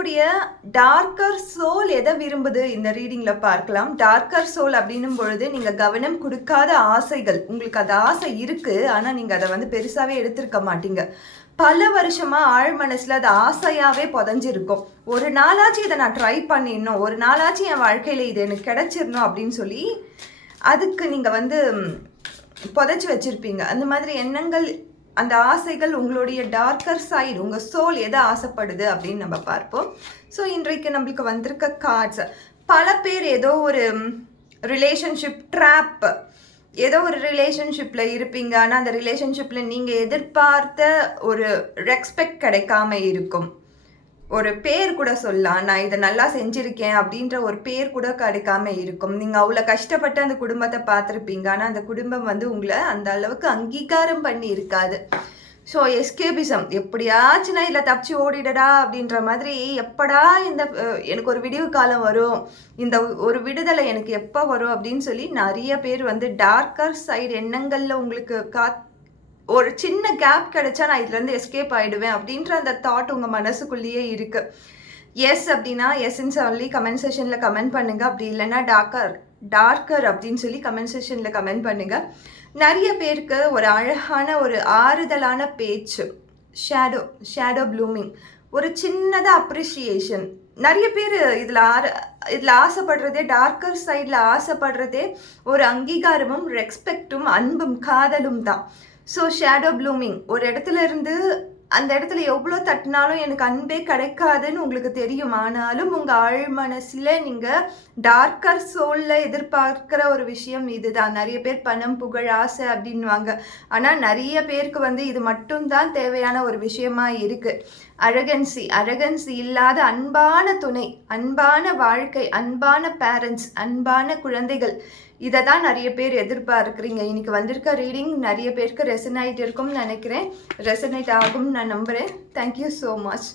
உங்களுடைய darker soul எதை விரும்புது இந்த ரீடிங்கில் பார்க்கலாம். டார்க்கர் சோல் அப்படின்னும் பொழுது நீங்கள் கவனம் கொடுக்காத ஆசைகள், உங்களுக்கு அந்த ஆசை இருக்குது, ஆனால் நீங்கள் அதை வந்து பெருசாகவே எடுத்திருக்க மாட்டீங்க. பல வருஷமாக ஆழ் மனசில் அது ஆசையாகவே புதஞ்சிருக்கும். ஒரு நாளாச்சும் இதை நான் ட்ரை பண்ணிடணும், ஒரு நாளாச்சும் என் வாழ்க்கையில் இது எனக்கு கிடைச்சிடணும் அப்படின்னு சொல்லி அதுக்கு நீங்கள் வந்து புதைச்சி வச்சுருப்பீங்க. அந்த மாதிரி எண்ணங்கள், அந்த ஆசைகள் உங்களுடைய டார்க்கர் சைடு, உங்கள் சோல் எதை ஆசைப்படுது அப்படின்னு நம்ம பார்ப்போம். ஸோ இன்றைக்கு நம்மளுக்கு வந்திருக்க கார்ட்ஸ், பல பேர் ஏதோ ஒரு ரிலேஷன்ஷிப் ட்ராப், ஏதோ ஒரு ரிலேஷன்ஷிப்பில் இருப்பீங்க. ஆனால் அந்த ரிலேஷன்ஷிப்பில் நீங்கள் எதிர்பார்த்த ஒரு ரெஸ்பெக்ட் கிடைக்காம இருக்கும். ஒரு பேர் கூட சொல்லலாம், நான் இதை நல்லா செஞ்சுருக்கேன் அப்படின்ற ஒரு பேர் கூட கிடைக்காம இருக்கும். நீங்கள் அவ்வளோ கஷ்டப்பட்டு அந்த குடும்பத்தை பார்த்துருப்பீங்க, ஆனால் அந்த குடும்பம் வந்து உங்களை அந்த அளவுக்கு அங்கீகாரம் பண்ணி இருக்காது. ஸோ எஸ்கேபிசம், எப்படியாச்சும் நான் இதில் தப்பிச்சு ஓடிடடா அப்படின்ற மாதிரி, எப்படா இந்த எனக்கு ஒரு விடிவு காலம் வரும், இந்த ஒரு விடுதலை எனக்கு எப்போ வரும் அப்படின்னு சொல்லி நிறைய பேர் வந்து டார்க்கர் சைடு எண்ணங்களில் உங்களுக்கு ஒரு சின்ன கேப் கிடைச்சா நான் இதுலேருந்து எஸ்கேப் ஆகிடுவேன் அப்படின்ற அந்த தாட் உங்கள் மனசுக்குள்ளேயே இருக்குது. எஸ் அப்படின்னா எஸ்ன்னு சொல்லி கமெண்ட் செஷனில் கமெண்ட் பண்ணுங்கள். அப்படி இல்லைன்னா டார்க்கர் அப்படின்னு சொல்லி கமெண்ட் செஷனில் கமெண்ட் பண்ணுங்கள். நிறைய பேருக்கு ஒரு அழகான ஒரு ஆறுதலான பேச்சு, ஷேடோ ப்ளூமிங், ஒரு சின்னதாக அப்ரிஷியேஷன். நிறைய பேர் இதில் ஆசைப்படுறதே, டார்க்கர் சைடில் ஆசைப்படுறதே ஒரு அங்கீகாரமும் ரெஸ்பெக்டும் அன்பும் காதலும் தான். ஸோ ஷேடோ ப்ளூமிங், ஒரு இடத்துல இருந்து அந்த இடத்துல எவ்வளோ தட்டினாலும் எனக்கு அன்பே கிடைக்காதுன்னு உங்களுக்கு தெரியும். ஆனாலும் உங்கள் ஆழ் மனசில் நீங்கள் டார்க்கர் சோலில் எதிர்பார்க்குற ஒரு விஷயம் இதுதான். நிறைய பேர் பணம், புகழ், ஆசை அப்படின்வாங்க. ஆனால் நிறைய பேருக்கு வந்து இது மட்டும்தான் தேவையான ஒரு விஷயமா இருக்குது. அரகன்சி இல்லாத அன்பான துணை, அன்பான வாழ்க்கை, அன்பான பேரண்ட்ஸ், அன்பான குழந்தைகள், இதை தான் நிறைய பேர் எதிர்பார்க்குறீங்க. இன்னைக்கு வந்திருக்க ரீடிங் நிறைய பேருக்கு ரெசனேட் இருக்கும்னு நினைக்கிறேன். ரெசனேட் ஆகும்னு நான் நம்புகிறேன். Thank you so much.